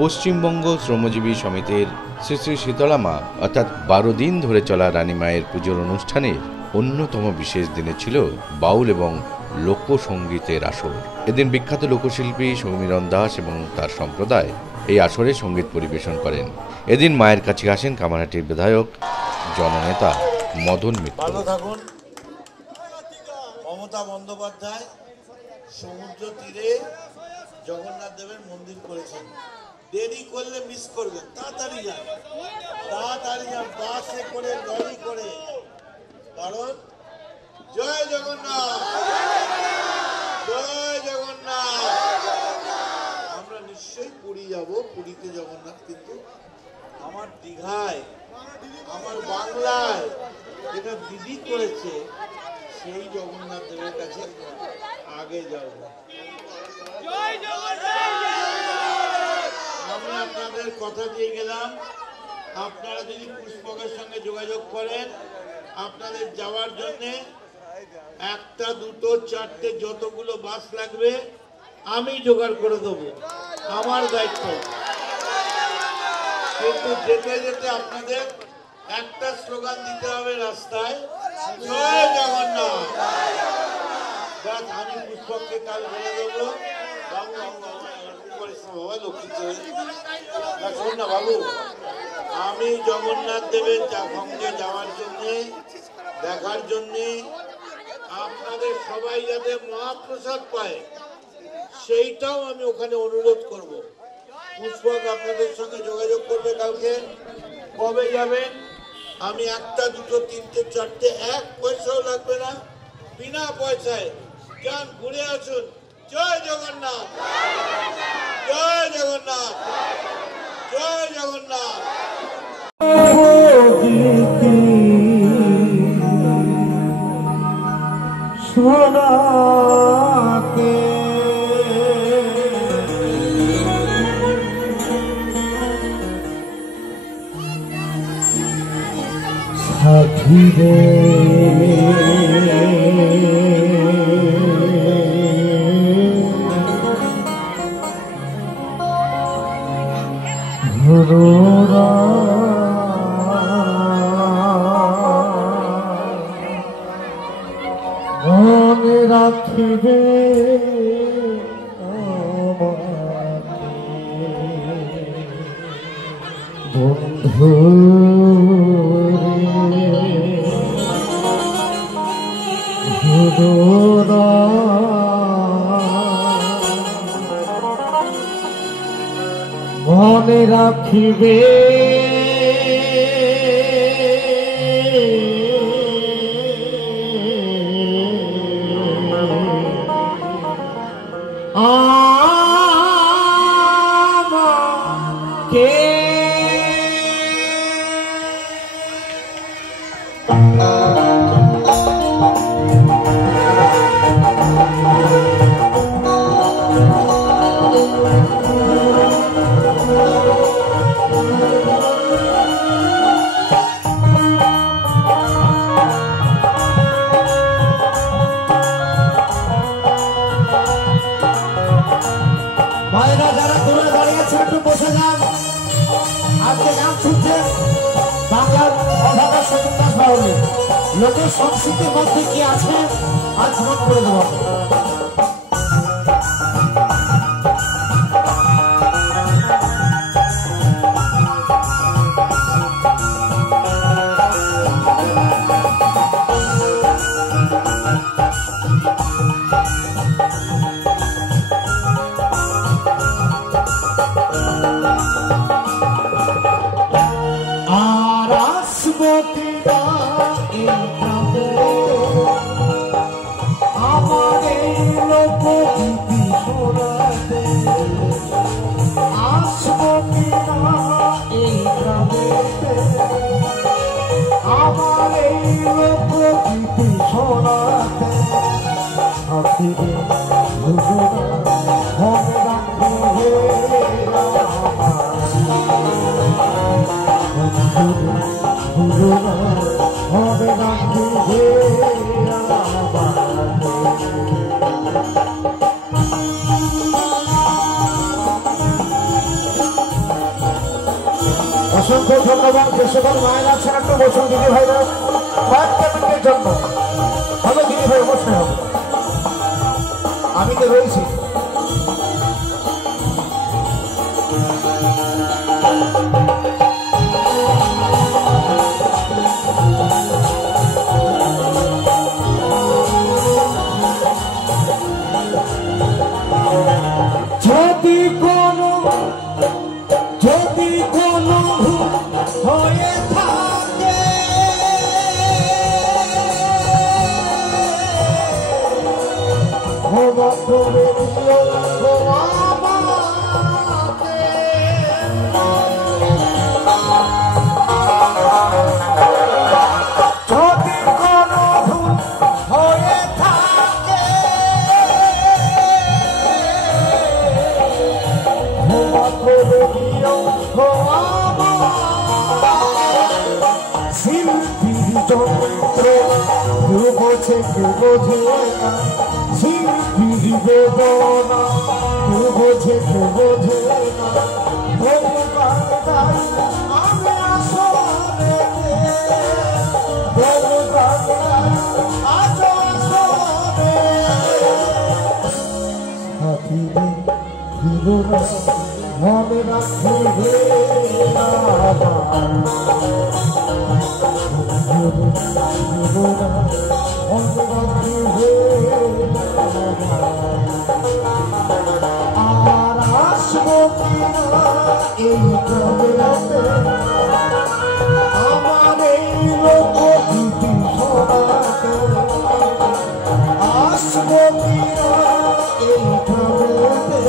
পশ্চিমবঙ্গ শ্রমজীবী সমিতির শ্রী শ্রী শীতলা মা অর্থাৎ 12 দিন ধরে চলা রানী মায়ের পুজোর অনুষ্ঠানের অন্যতম বিশেষ দিনে ছিল বাউল এবং লোকসঙ্গীতের আসর। এদিন বিখ্যাত লোকশিল্পী সৌমিরন দাস এবং তার সম্প্রদায় এই আসরে সঙ্গীত পরিবেশন করেন। এদিন মায়ের কাছে আসেন কামারহাটির বিধায়ক জননেতা মদন মিত্র। ভালো থাকুন। মমতা বন্দ্যোপাধ্যায় সমুদ্র তীরে জগন্নাথ দেবের মন্দির করেছেন। দেরি করলে মিস করবেন, তাড়াতাড়ি যান, বাসে করে, লরি করে, কারণ জয় জগন্নাথ, জয় জগন্নাথ। আমরা নিশ্চয়ই পুরী যাব, পুরীতে জগন্নাথ, কিন্তু আমার দীঘায়, আমার বাংলায় যেটা দিদি করেছে সেই জগন্নাথ দেবের কাছে আগে যাব। আমি আপনাদের কথা দিয়ে গেলাম, আপনারা যদি পুষ্পকের সঙ্গে যোগাযোগ করেন, আপনাদের যাওয়ার জন্যে 1টা 2টো 4টে যতগুলো বাস লাগবে আমি জোগাড় করে দেবো, আমার দায়িত্ব। কিন্তু যেতে যেতে আপনাদের একটা স্লোগান দিতে হবে রাস্তায়, জয় জগন্নাথ। আমি পুষ্পককে কাল বলে দেবো, বাবু আমি জগন্নাথ দেবের সঙ্গে যাওয়ার জন্যে, দেখার জন্যে, আপনাদের সবাই যাতে মহাপ্রসাদ পায় সেইটাও আমি ওখানে অনুরোধ করব। পুষ্পক আপনাদের সঙ্গে যোগাযোগ করবে কালকে, কবে যাবেন। আমি 1টা 2টো 3টে 4টে 1 পয়সাও লাগবে না, বিনা পয়সায় যান, ঘুরে আসুন। জয় জগন্নাথ, জয় জগন্নাথ, জয় জগন্নাথ। সাথীরে ঘোরা মনে রাখিবে বন্ধু মনে রাখিবে আমাকে। মায়েরা যারা দূরে দাঁড়িয়েছে একটু বসে যান। আজকে গান শুনছে বাংলার অভাগা সতীদাস বাউলের লোকের সংস্কৃতির মধ্যে কি আছে আজ মন করে দেব। অসংখ্য ধন্যবাদ। যে সকল মায়ের আছেন একটু বসুন দিদি ভাইরা, কয়েকটা মিনিটের জন্য হবে দিদি ভাই, অবশ্যই হবে, আমি তো রয়েছি। যদি কোনো হয়ে থাকে ক্ষমা করে দিও আমাকে। যদি কোনো ভুল হয়ে থাকে ক্ষমা করে দিও শিল্পীর যন্ত্র কেউ বোঝে কেউ বোঝে না, শিল্পীর বেদনা কেউ বোঝে কেউ বোঝে না। আমি আসলে মনে রাখবে আর আসবো এই গ্রামেতে আমার এই লোকগীতি শোনাতে। আসবো এই গ্রামেতে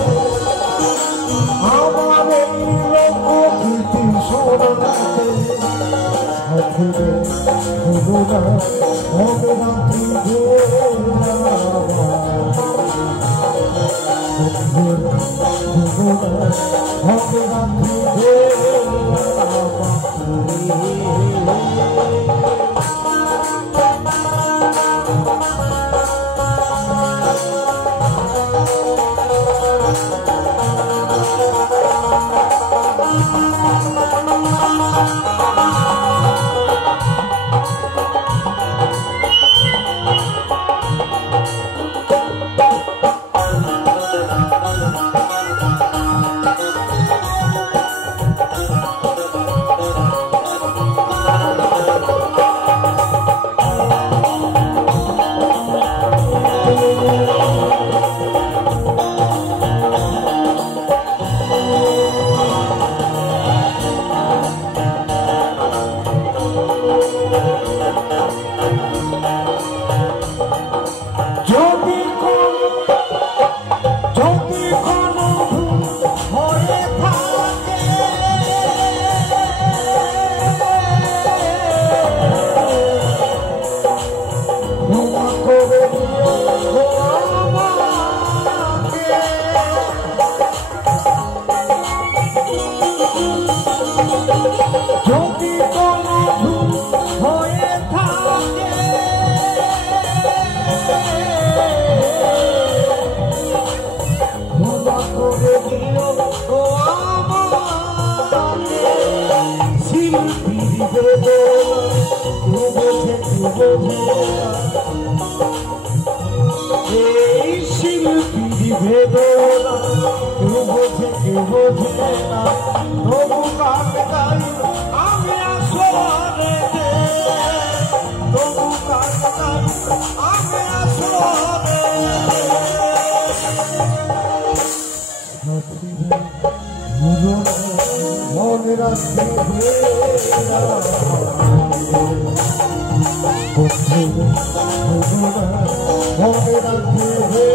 আমার এই লোকগীতি শোনাতে। সাথে ভুলো না মনে রাখিবে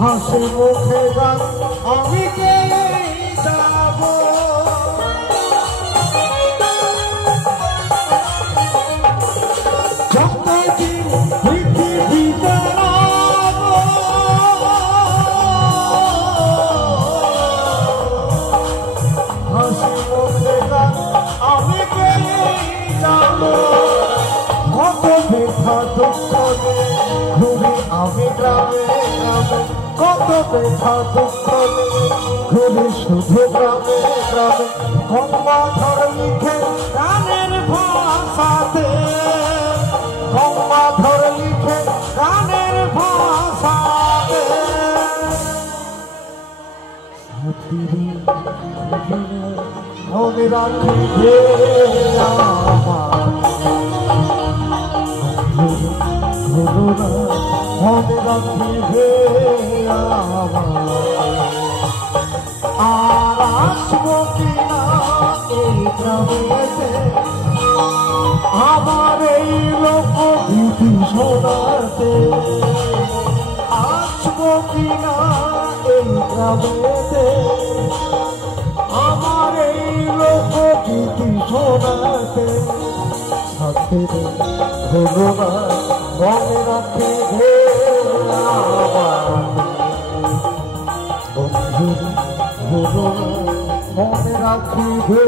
হাসি মুখে গান আমি কে যাব যতদিন পৃথিবীতে রব হাসি মুখে গান আমি কে যাব কত ব্যথা দুঃখ ঘুরি আমি গ্রামে গ্রামে কত ব্যথা দুঃখ ঘুরি শুধু গ্রামে গ্রামে গঙ্গাধর লিখে গানের ভাষাতে গঙ্গাধর লিখে গানের ভাষাতে মনে রাখিবে মনে রাখিবে আর আসবো কিনা এই গ্রামেতে আমার এই লোকগীতি শোনাতে আসবো কিনা এই গ্রামেতে আমার এই লোকগীতি শোনাতে সাথে ভগবান মনে রাখিবে বন্ধু ভগবান মনে রাখিবে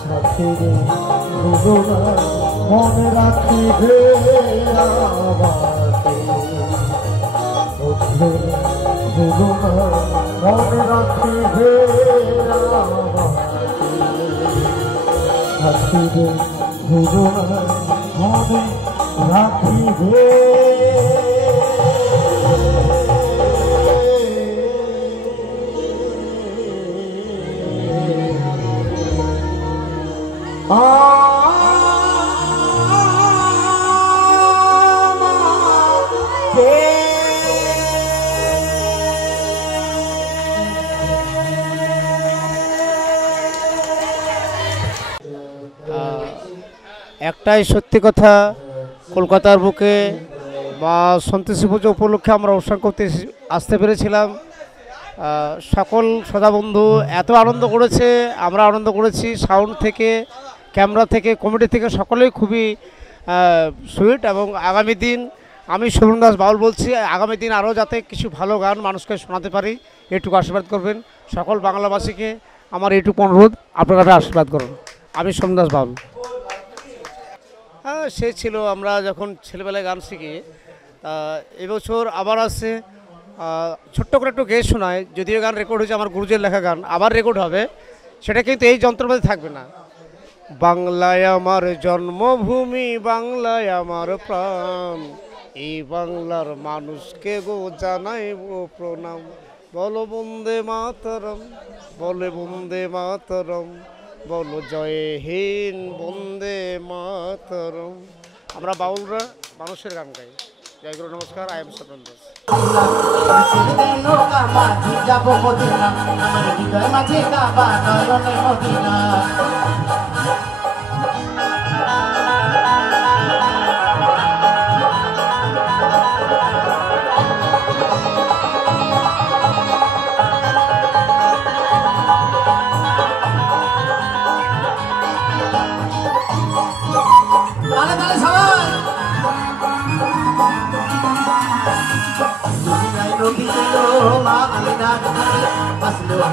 সাথে ভগবান মনে রাখিবে বন্ধু ভগবান মনে রাখিবে সাথে ভগবান মনে রাখিবে একটাই সত্যি কথা, কলকাতার বুকে বা সন্তোষী পুজো উপলক্ষে আমরা অনুষ্ঠান করতে আসতে পেরেছিলাম। সকল শ্রোতাবন্ধু এত আনন্দ করেছে, আমরা আনন্দ করেছি। সাউন্ড থেকে, ক্যামেরা থেকে, কমিটি থেকে সকলেই খুবই সুইট। এবং আগামী দিন আমি শোভন দাস বাউল বলছি, আগামী দিন আরও যাতে কিছু ভালো গান মানুষকে শোনাতে পারি এইটুকু আশীর্বাদ করবেন। সকল বাংলাভাষীকে আমার এইটুকু অনুরোধ, আপনারা আশীর্বাদ করুন। আমি শোভন দাস বাউল। হ্যাঁ, সে ছিল আমরা যখন ছেলেবেলায় গান শিখি। এবছর আবার আসছে, ছোট্ট করে একটু গেয়ে শোনায়। যদিও গান রেকর্ড হয়েছে, আমার গুরুজের লেখা গান আবার রেকর্ড হবে, সেটা কিন্তু এই যন্ত্রপাতি থাকবে না। বাংলায় আমার জন্মভূমি, বাংলায় আমার প্রাণ, এই বাংলার মানুষকে গো জানাইব প্রণাম। বলো বন্দে মাতরম, বলে বন্দে মাতরম, বলো জয় হিন্দ, বন্দে মাতরম। আমরা বাউলরা মানুষের গান গাই। জয় গুরু, নমস্কার। I am Shobhan Das.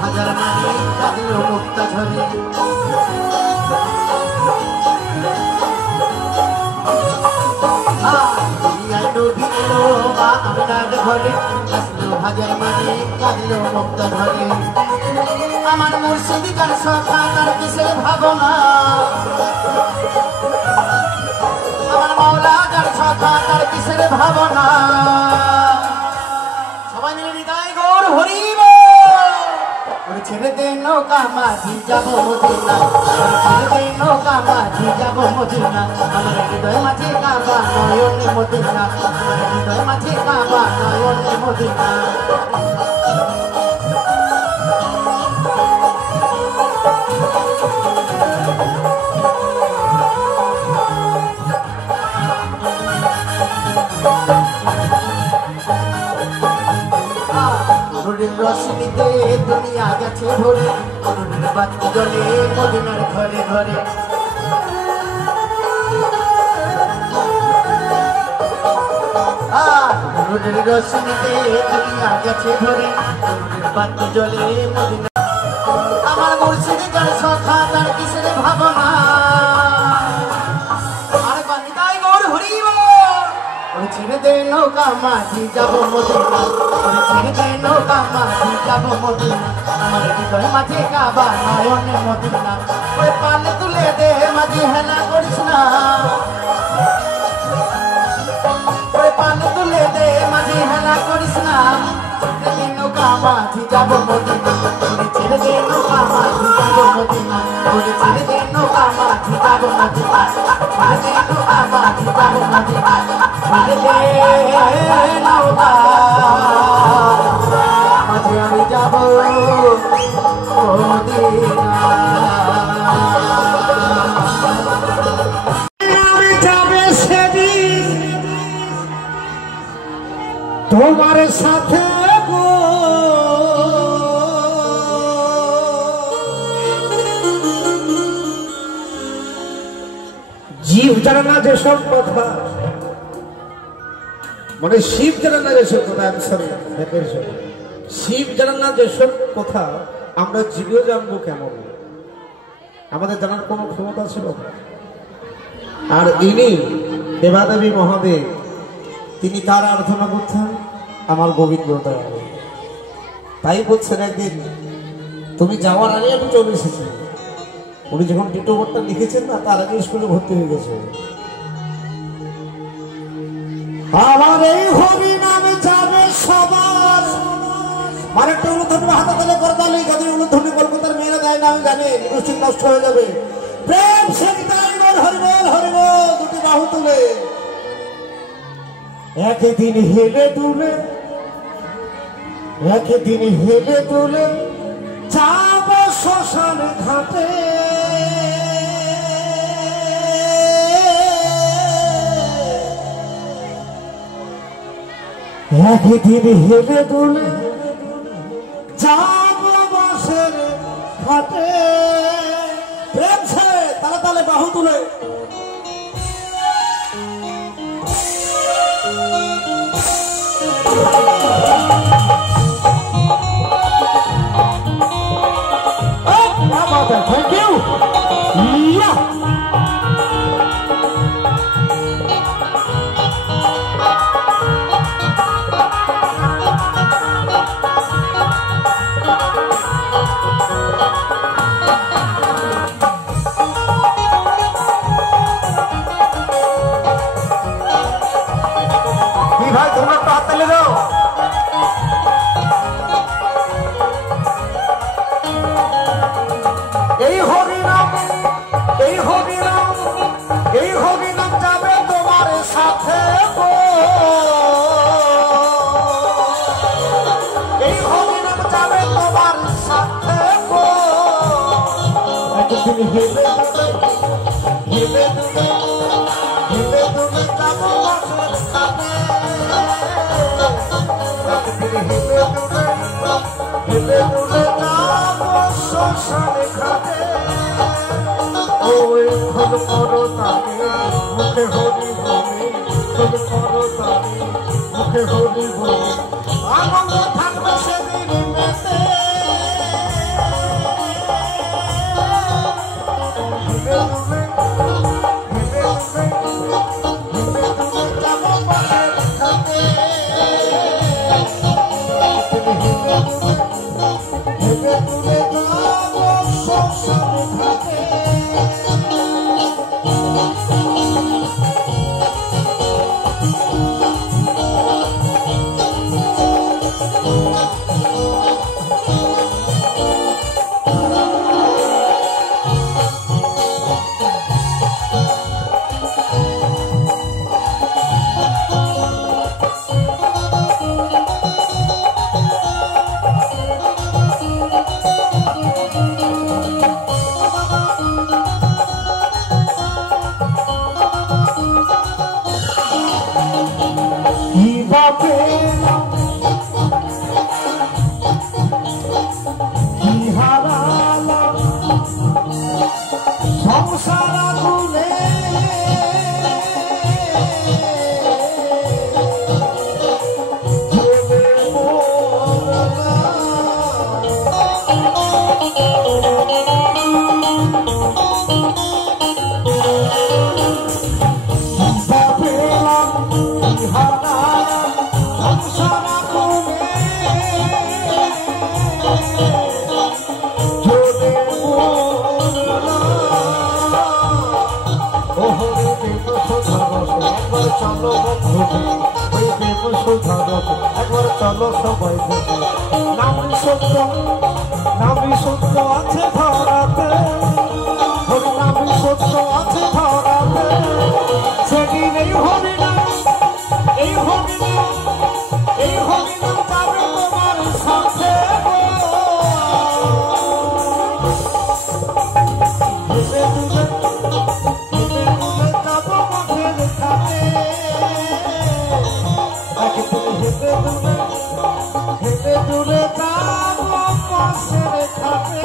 হাজার মানে কাঁদলো মুক্তা ঝরে, হাজার মানে কাঁদলো মুক্তা ঝরে। আমার মুর্শিদি কার সখা তার কিসের ভাবনা, আমার মাওলা যার সখা তার কিসের ভাবনা। সবাই মিলে হৃদয় গৌর হরিব। ছেড়ে দে নৌকা মাঝি যাব মদিনা, ছেড়ে দে নৌকা মাঝি যাব মদিনা। আমার হৃদয় মাঝে কাবা নয়নে মদিনা, আমার হৃদয় মাঝে কাবা নয়নে মদিনা। দুনিয়া গেছে ভরে অনুরের বাতি জ্বলে মদিনার ঘরে ঘরে অনুরের রশ্মিতে দুনিয়া গেছে ভরে অনুরের বাতি জ্বলে মদিনা আমার মুর্শিদে যার সখা তার কিসের ভাবনা আর বানিদাই গৌর হরিব ওরে ছেড়ে দে নৌকা মাঝি যাবো মদিনা ওরে ছেড়ে দে নৌকা মাঝি যাবো মদিনা আমার হৃদয় মাঝে কাবা নয়নে মদিনা ওরে পালে তুলে দে মাঝি হেলা করিস না ওরে পালে তুলে দে মাঝি হেলা করিস না ছেড়ে দে নৌকা মাঝি যাবো মদিনা ওরে ছেড়ে দে নৌকা মাঝি যাবো মদিনা ওরে ছেড়ে দে নৌকা মাঝি যাবো মদিনা ছেড়ে দে নৌকা মাঝি যাবো মদিনা ছেড়ে দে নৌকা মাঝি আমি যাবো মদিনা আমি যাবে সেদিন তোমার সাথে জীব জানে না যেসব কথা মানে শিব জানে না যেসব কথা শিব জানে না যেসব কথা আমরা জীবেও জানবো কেমন আমাদের জানার কোনো ক্ষমতা ছিল না আর ইনি দেবাদেবী মহাদেব তিনি তার আরাধনা করতেন আমার গোবিন্দ তাই বলছেন একদিন তুমি যাওয়ার আগে আমি চলে এসেছি উনি যখন টিটোবরটা লিখেছেন না তার আগে স্কুলে ভর্তি হয়ে গেছে আমার এই হরি নামে যাবে সবার মানে একটা অনুধ্বনি হাতে তালে করে তাহলে যাদের অনুধ্বনি কলকাতার মেয়েরা দেয় না আমি জানি নিশ্চিত নষ্ট হয়ে যাবে প্রেম সঙ্গীতাই হরিবল হরিবল দুটি বাহু তুলে একদিন হেলে দুলে একদিন হেলে দুলে যাব শ্মশান ঘাটে একদিন হেলে দুলে যাব বাসের ঘাটে প্রেম ছে তালে তালে বাহু তুলে Thank you. Yeah. भाई तुम लोग हाथ ले दो এই হরিনাম যাবে তোমার সাথে এই হরিনাম যাবে তোমার সাথে একদিন হেলে হেলে হেলে তুমি যাবো বাসের সাথে একদিন হেলে হেলে যাবো শ্মশানে ঘাটে ওই খোঁজ করো তাকে মুখে হরি বলে খোঁজ করো তাকে মুখে হরি বলে আনন্দ থাকবে সেদিন মেতে যাবো বাসের ঘাটে চলো বন্ধু ওই প্রেম সুধারক একবার চলো সবাই ভেবে নামি সত্য আছে ধরাতে হরি নামি সত্য আছে ধরাতে সেদিন এই হরিনাম যাবে তোমার সাথে হেঁটে দূরে যাবো পাশের খাতে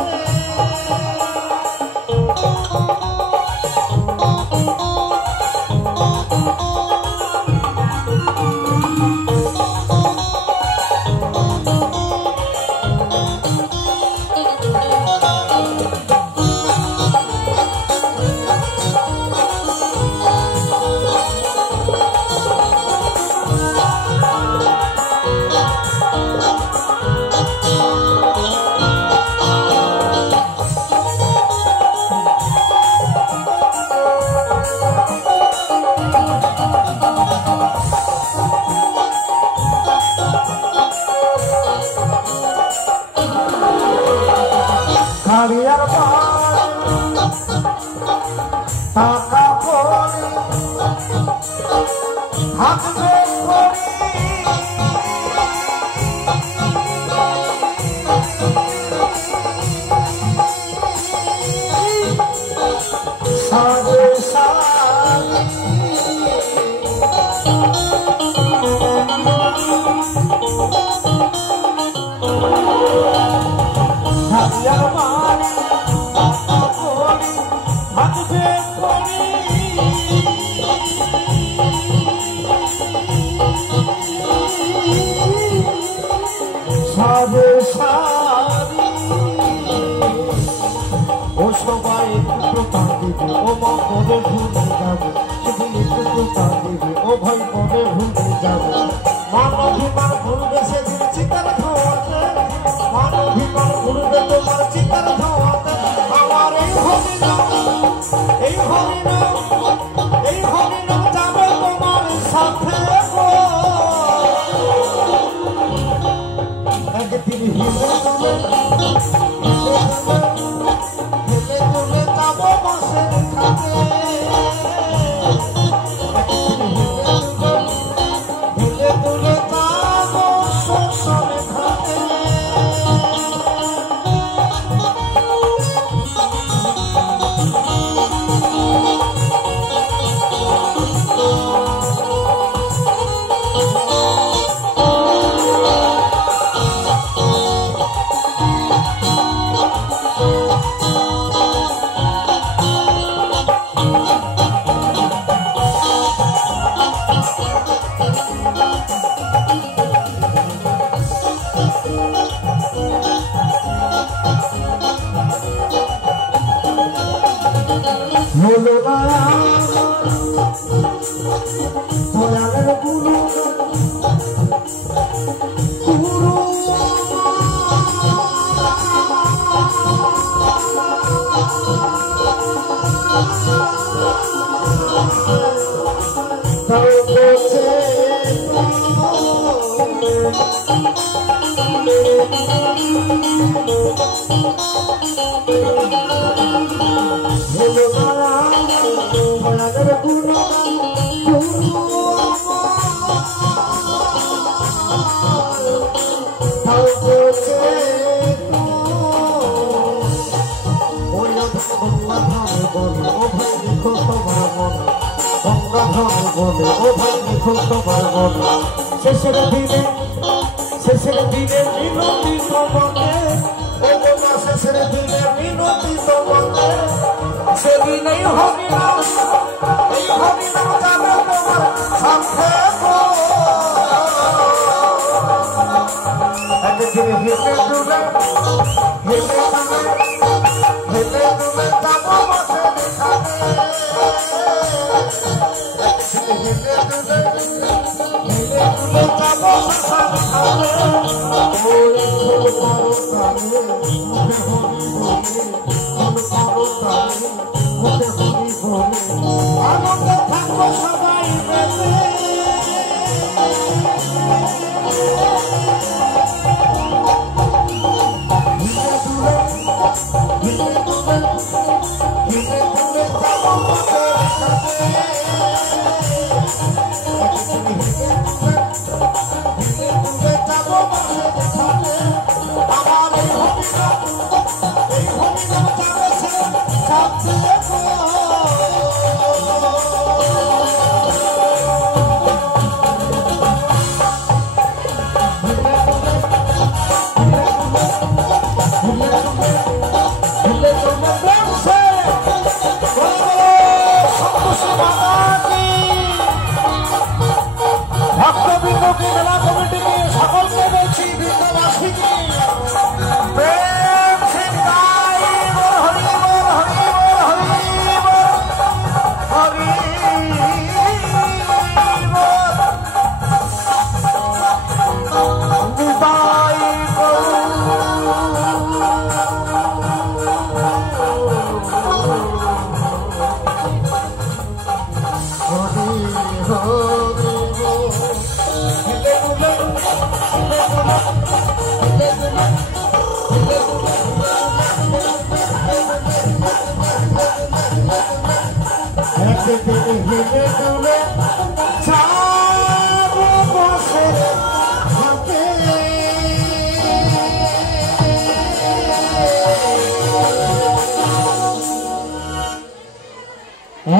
হারিয়ার টাকা পড়ে থাকবে সারে হারিয়ার বাড়ি থাকবে সারে সারি ও সবাই একটু কাঁদিবে ও মা করে ভুলে যাবে সেদিন একটু কাঁদিবে ও ভাই করে ভুলে যাবে মানবিমান ভুলবে সেদিন চিতার ধোয়াতে মানবিমান ভুলবে তোমার চিতার ধোয়াতে আমার এই হরিনাম যাবে তোমার সাথে একদিন হিলে তুলে যাবো বাসের খাতে হিলে তুলে যাবো শ্মশানে খাতে হলো দয়ালের গুরু শেষের দিনে মিনতি তোমাকে শেষের দিনে মিনতি তোমাকে সেদিন এই হরিনাম যাবে তোমার সাথে একদিন হেঁটে দূরে যাবো বাসের খাতে আনন্দে থাকবো সবাই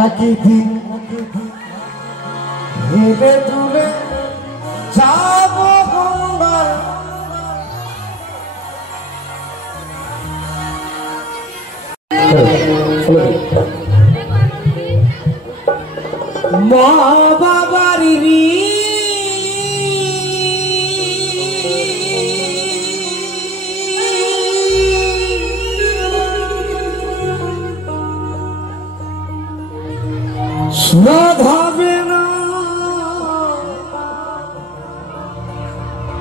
একই দিন হেলে দুলে যাব গঙ্গার মা বাবার শোধ হবে না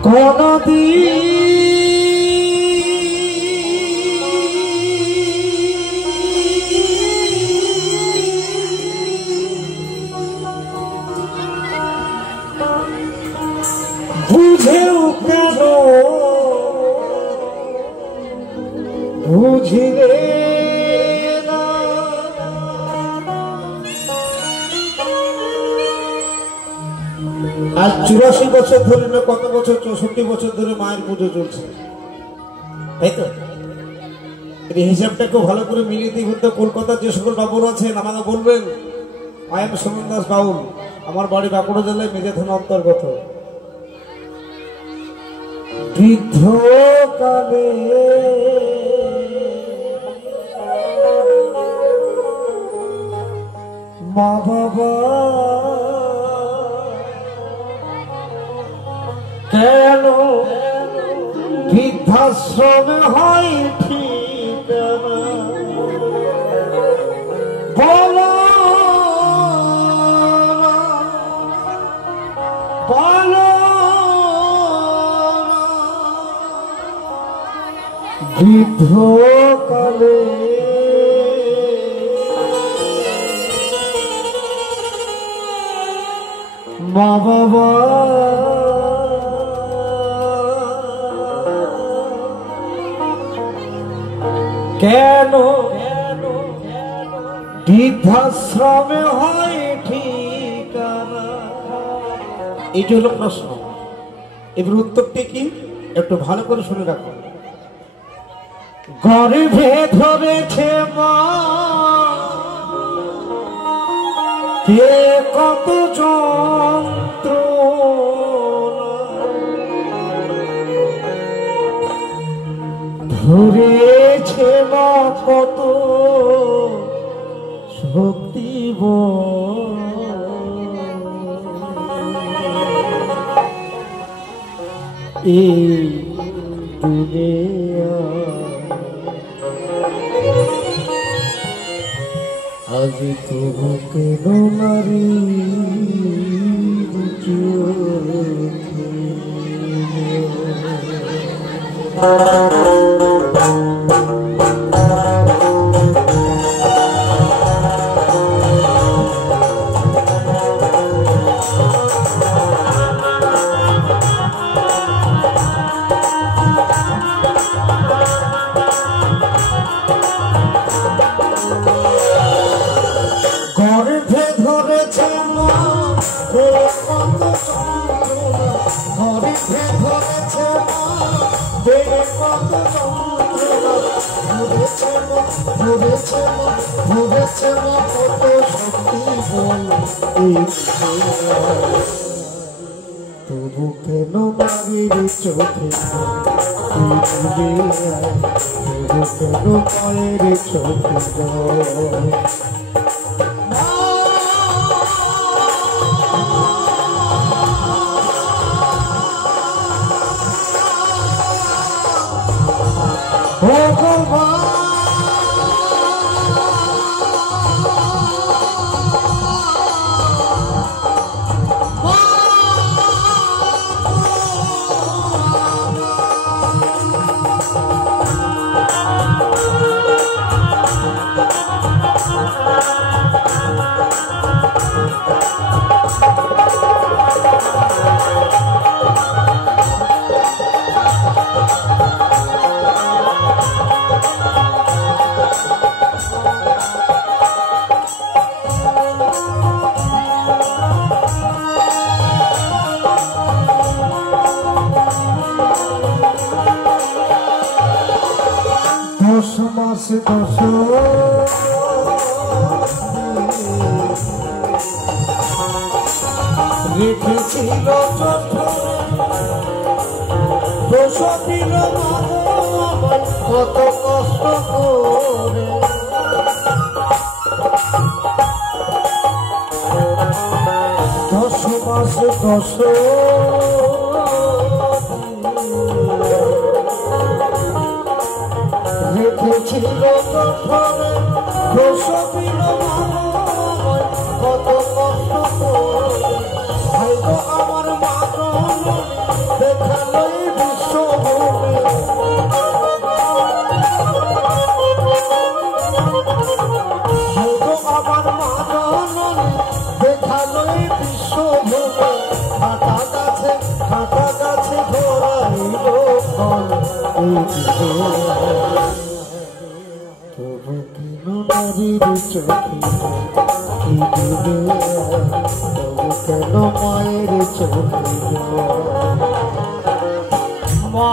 কোনদিন বুঝেও কেন বুঝিলে আজ 84 বছর ধরে না কত বছর 64 বছর ধরে মায়ের পুজো চলছে, তাই তো? এই হিসাবটাকে ভালো করে মিলিয়ে দিয়ে ঘুরতে কলকাতার যে সকল বাবুর আছেন আমাকে বলবেন। আই এম সুমন দাস বাউল, আমার বাড়ি বাঁকুড়া জেলায় মেজে থানা অন্তর্গত। বৃদ্ধকালে মা বাবা কেন বৃদ্ধাশ্রমে হয় ঠিকানা বলো বলো বৃদ্ধকালে মা বাবা কেন বৃদ্ধাশ্রমে হয় ঠিকানা? এইটা হলো প্রশ্ন। এবার উত্তরটি কি একটু ভালো করে শুনে রাখো। গর্ভে ধরেছে মা কে কত যন্ত্রণা ধরেছে মা কত শক্তি এই দুনিয়া আজ তবু কেন নারী গর্ভে ধরেছে মা কত যন্ত্রণা, গর্ভে ধরেছে মা কত যন্ত্রণা ধরেছে মা ধরেছে মা ধরেছে মা কত শক্তি বল তবু কেন মায়ের চোখে তবু কেন মায়ের চোখে দশ রেখেছিল দোষ দিল কত কষ্ট করে 10 মাস 10 রেখেছিল চোখে দোষ দিল কত কষ্ট করে হয়তো আমার মাতন দেখালোই বিশ্বভূমি হয়তো আমার মাতন দেখালোই বিশ্বভূমি কাটা গাছে ধরাইল তবু কেন নারীর চোখে তবু কেন মায়ের চোখে মা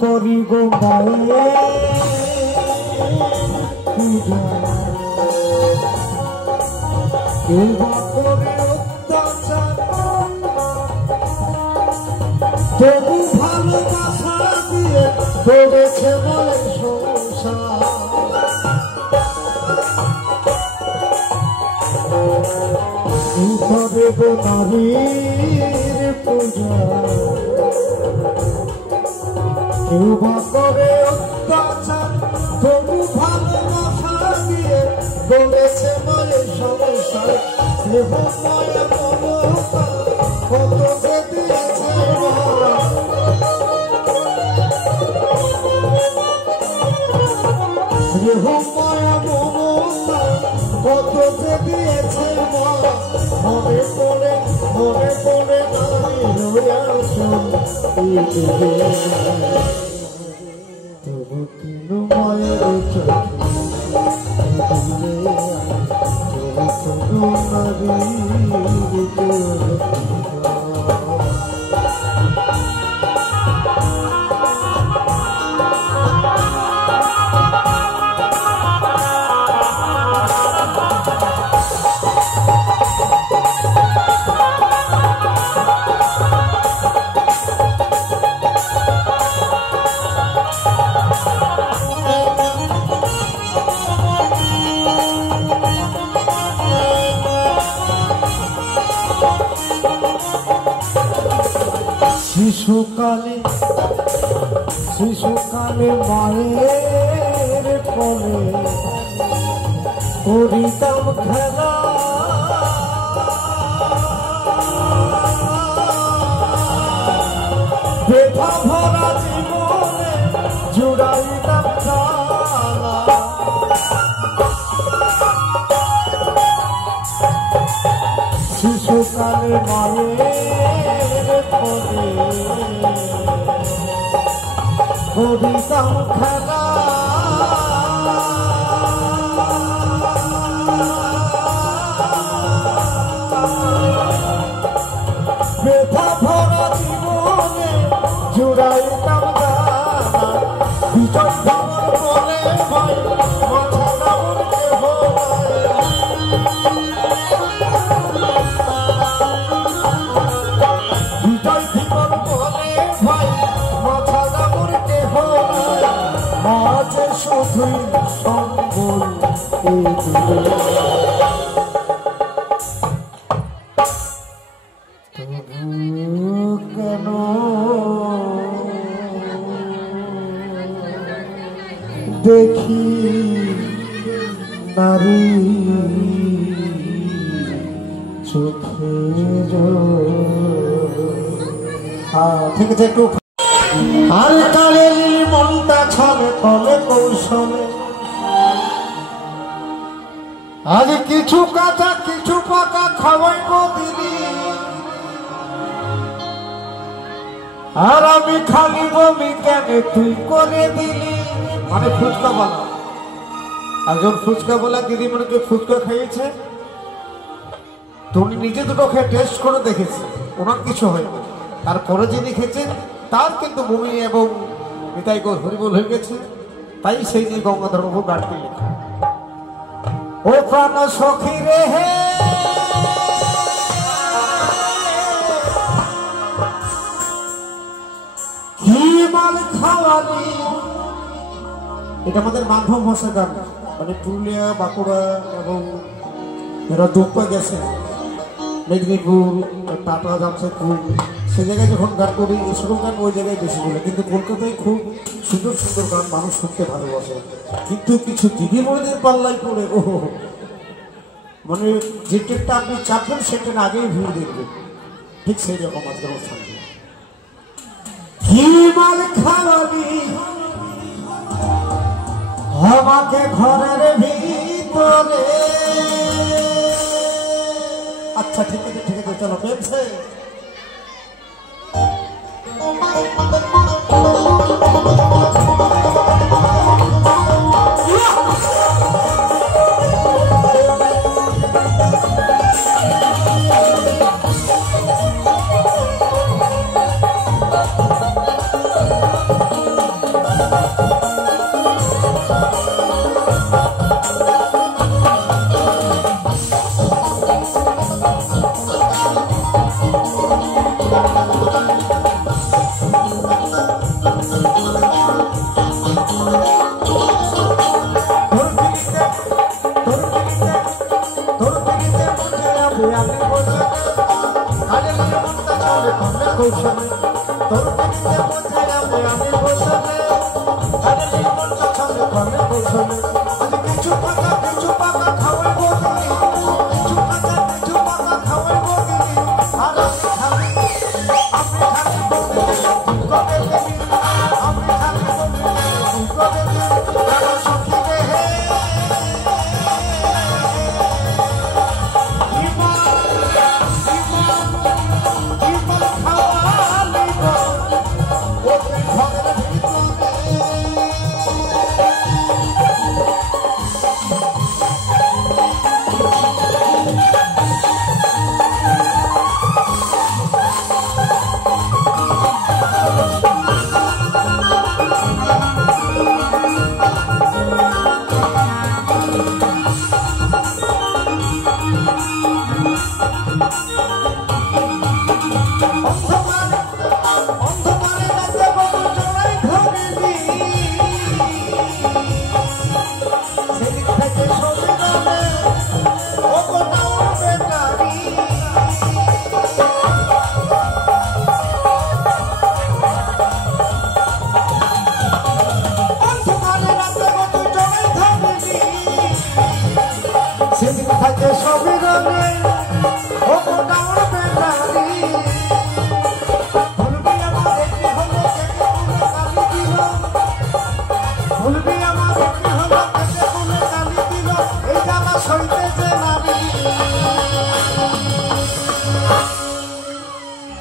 করিব গায়ে তবু ভালোবাসা দিয়ে করেছে বলে সংসার করিব নারীর পূজা কেউ বা করে অত্যাচার তবু ভালোবাসা দিয়ে বলেছে মায়ের সংসার স্নেহ মায়া মমতা কত যে দিয়েছে স্নেহ মায়া মমতা কত যে দিয়েছে মা মনে পড়ে নারীর আসন তবু কেন মায়ের চোখে তবু কেন নারীর শিশুকালে মায়ের কোলে করিতাম খেলা ব্যথা ভরা জীবনে জুড়াইতাম তালা শিশুকালে মায়ের কোলে করিতাম খেলা ব্যথা ভরা জীবনে জুড়াইতাম গানা বিজয় ধামর বলে ভাই মাথা দামন কেহ বিজয় ধামর বলে ভাই মাথা দামন কেহ ঠিক আছে একটু আর কালের মনটা ছলে কলে কৌশলে আজ কিছু কাঁচা কিছু পাকা খাওয়াইব দিদি আর আমি খালি বমি কেন তুই করে দিলি মানে ফুচকা বলা একজন ফুচকা বলা দিদি মনে ফুচকা খাইয়েছে তো উনি নিজে দুটো খেয়ে টেস্ট করে দেখেছে ওনার কিছু হয়নি তারপরে যিনি খেয়েছেন তার কিন্তু বমি এবং নিতাই হরিবোল হয়ে গেছে তাই সেই নিয়ে গঙ্গাধর বাবু গানটি লেখা ও প্রাণ সখী রে হে কি মাল খাওয়ালি এটা আমাদের মাধ্যম ভাষা গান মানে পুরুলিয়া বাঁকুড়া এবং এরা দুপ্পা গেছে মেদিনীপুর টাটা জামশেদপুর সে জায়গায় যখন গান করি এই সকল গান ওই জায়গায় বেশি বলে কিন্তু কলকাতায় খুব সুন্দর সুন্দর গান মানুষ শুনতে ভালোবাসে কিন্তু কিছু দিদিমণিদের পাল্লাই পড়ে ও মানে যে ট্রেনটা আপনি চাপবেন সে ট্রেন আগেই ভিড় দেখবেন ঠিক সেই রকম আজকের অনুষ্ঠান কি মাল খাওয়ালি আমাকে ঘরের ভিতরে আচ্ছা ঠিক আছে চলো পেয়েছে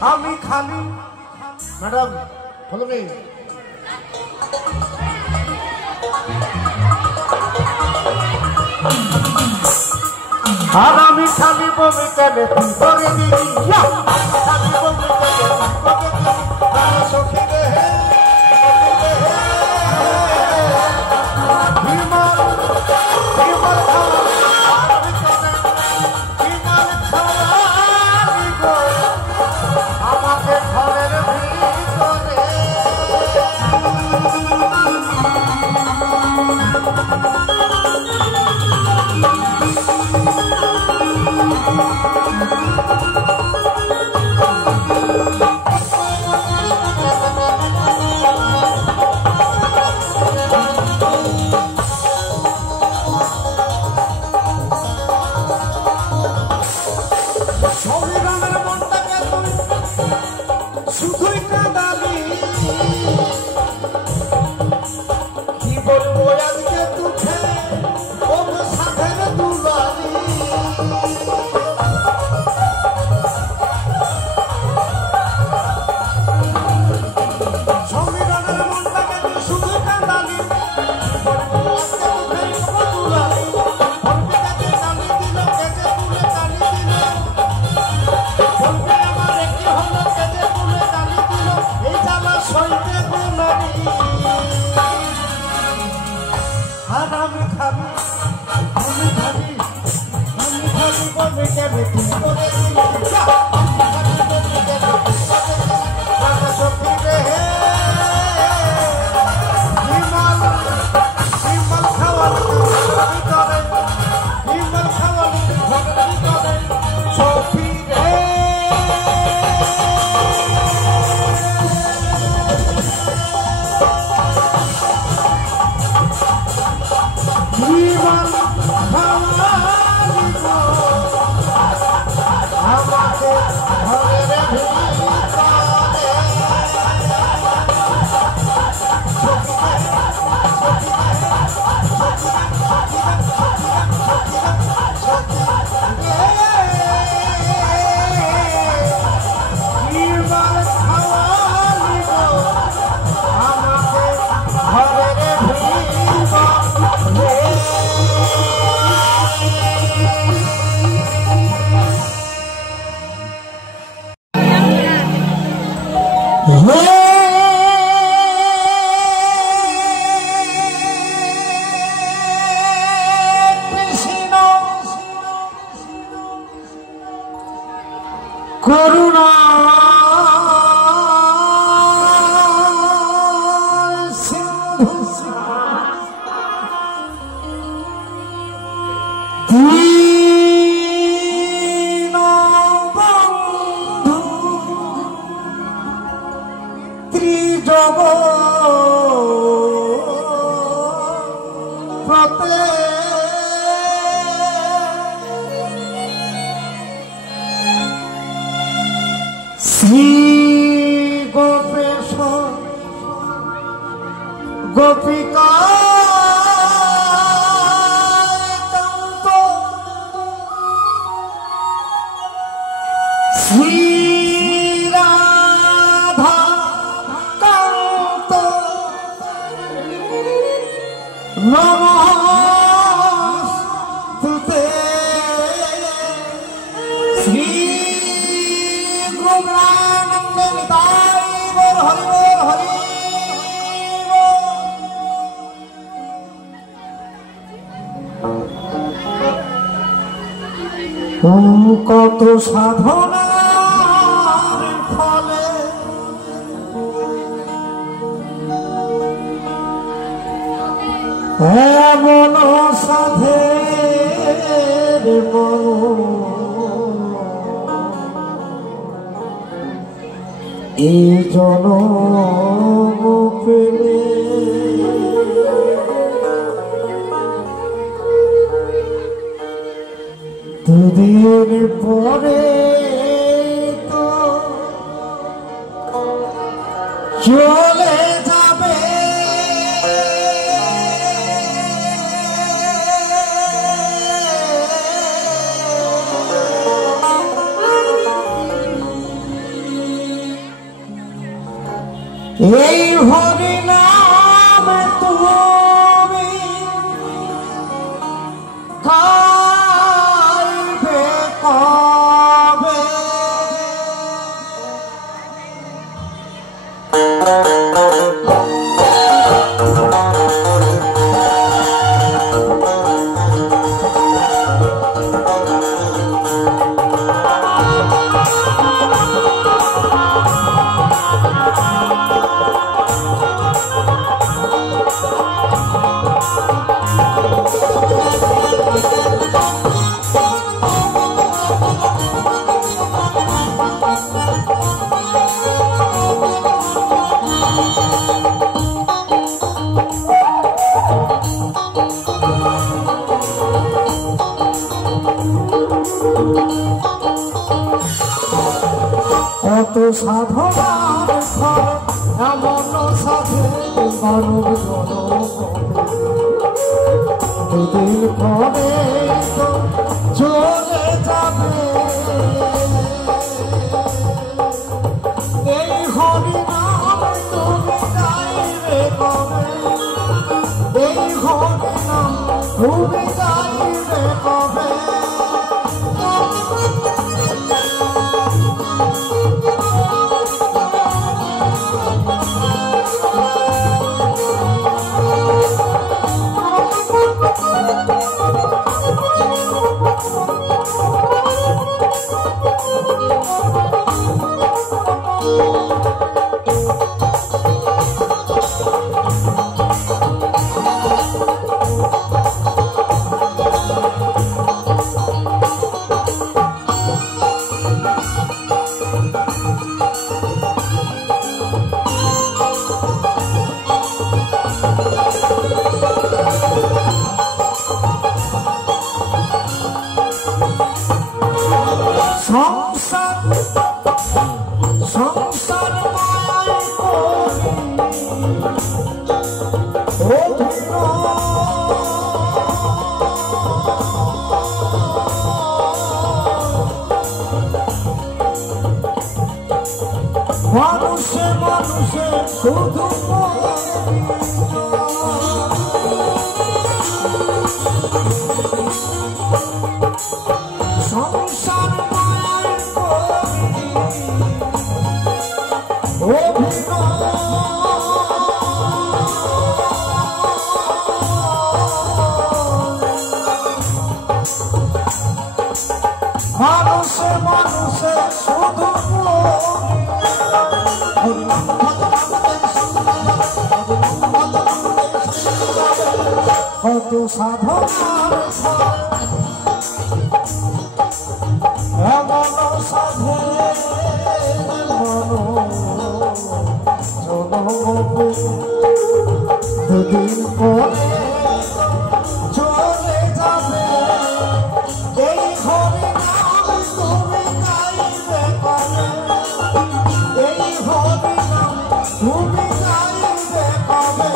আমি খালি ম্যাডাম বলো নি আর আমি খালি বমি কেনে তুই করে দিবি খালি বমি কেনে তুই করে দিবি সখী রে আমাকে ঘরের ভিতরে করুণা সিন্ধু দীনবন্ধু ত্রিজগৎপতে শ্রী গোপেশ গোপিকা শ্রী রাধা কান্ত নমস্তুতে শ্রী কত সাধনার ফলে এমন সাধের এই জনম পেলে দুদিন পরে তো চলে যাবে এই হরিনাম তুমি খাইবে কবে কত সাধনার ফল এমন সাধে মানব দুদিন পরে তো চলে যাবে এই হরিনাম তুমি গাইবে কবে এই হরিনাম তুমি গাইবে কবে সংসার সংসার মায়ায় পড়ি মানুষে মানুষে শুধু সংসার মায়ায় মানুষে মানুষে শুধু কত সাধনার এমন সাধে দুদিন পরে চলে যাবে এই হরি নাম তুমি গাইবে কবে এই হরি নাম তুমি গাইবে কবে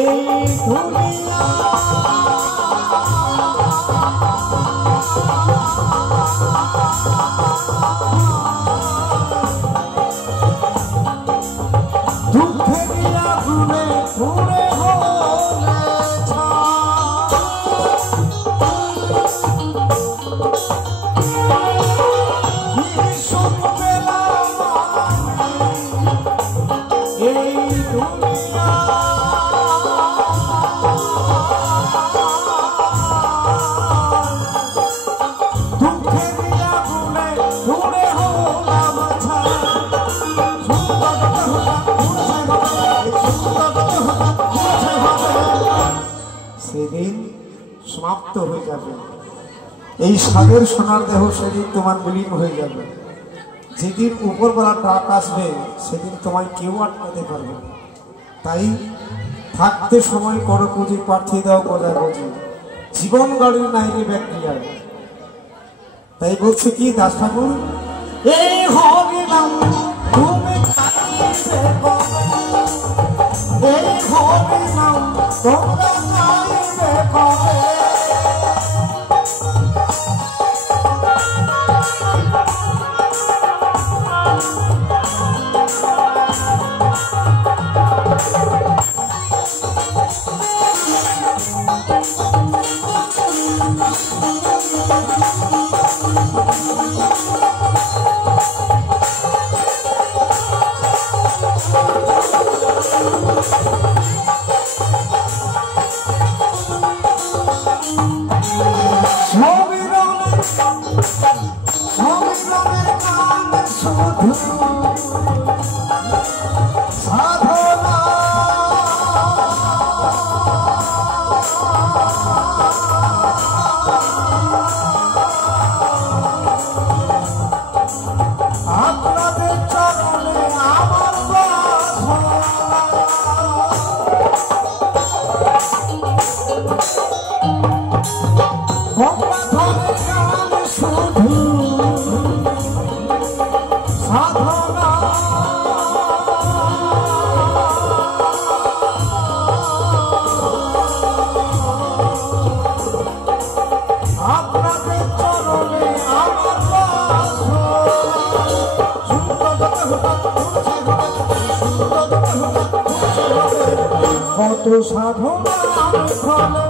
এই দুনিয়া দুঃখের আগুনে পুড়ে হলে এই দুনিয়া সেদিন সমাপ্ত হয়ে যাবে এই সাগর সোনার দেহ সেদিন তোমার বিলীন হয়ে যাবে যেদিন উপরবেলা ডাক আসবে সেদিন তোমায় কেউ আটকাতে পারবে তাই থাকতে সময় করো পুঁজি প্রার্থী দাও বজায় বুঝি জীবন গাড়ির নাইরে ব্যাকটেরিয়ায় তাই বলছে কি দাস ঠাকুর এই হরি নাম তুমি গাইবে কবে এই হরি নাম তোমরা গাইবে কবে কত সাধনার ফলে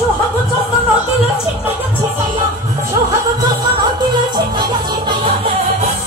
Sohago Chokka Nodila Chikaya